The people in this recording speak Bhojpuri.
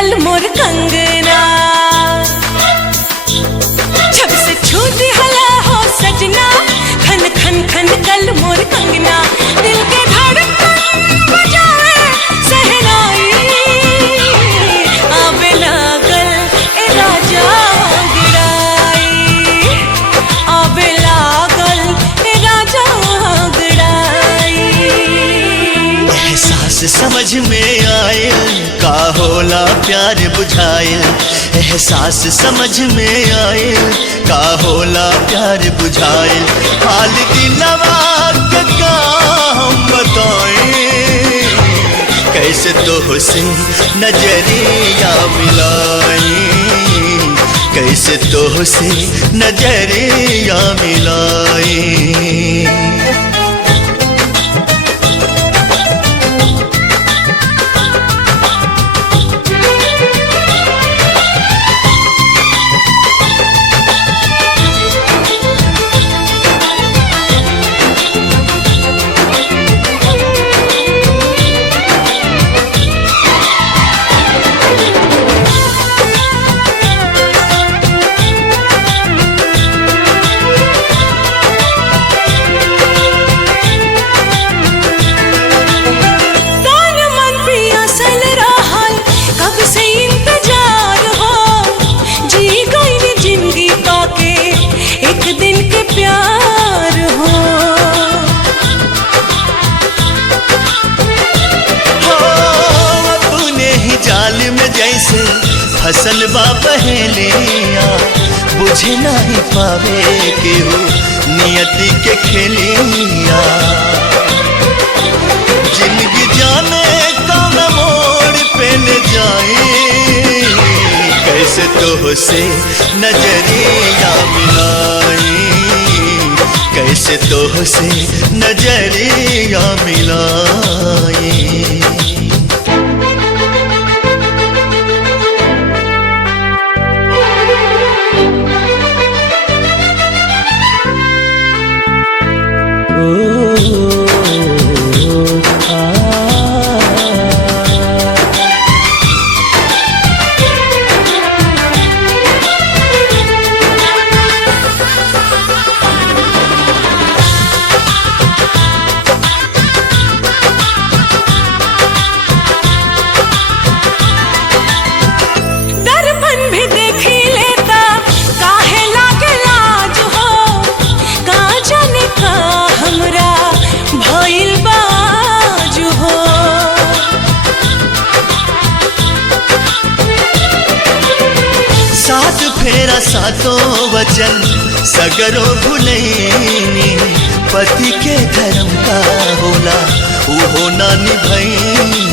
कल मोर कंगना, जब से छूट हला हो सजना, खन खन खन कल मोर कंगना, दिल के धड़कन बजाए सहनाई, आवे लागल ए राजा गिराई, आवे लागल ए राजा गिराई। एहसास समझ में आए का होला प्यार बुझाए, एहसास समझ में आए का होला प्यार बुझाए, हाल दिलवा के का हम बताएं, कैसे तोहसे नजरिया मिलाए, कैसे तोहसे नजरिया मिलाए। फसल बा पहलिया बुझे नहीं पावे केहू नियति के खेलिया, जिंदगी जाने कौन मोड़ पे ले जाए, कैसे तोहसे नजरिया मिलाए, कैसे तोहसे नजरिया मिलाए। फेरा सातों वचन सगरो भुलैनी, पति के धर्म का होला उहो ना निभैनी,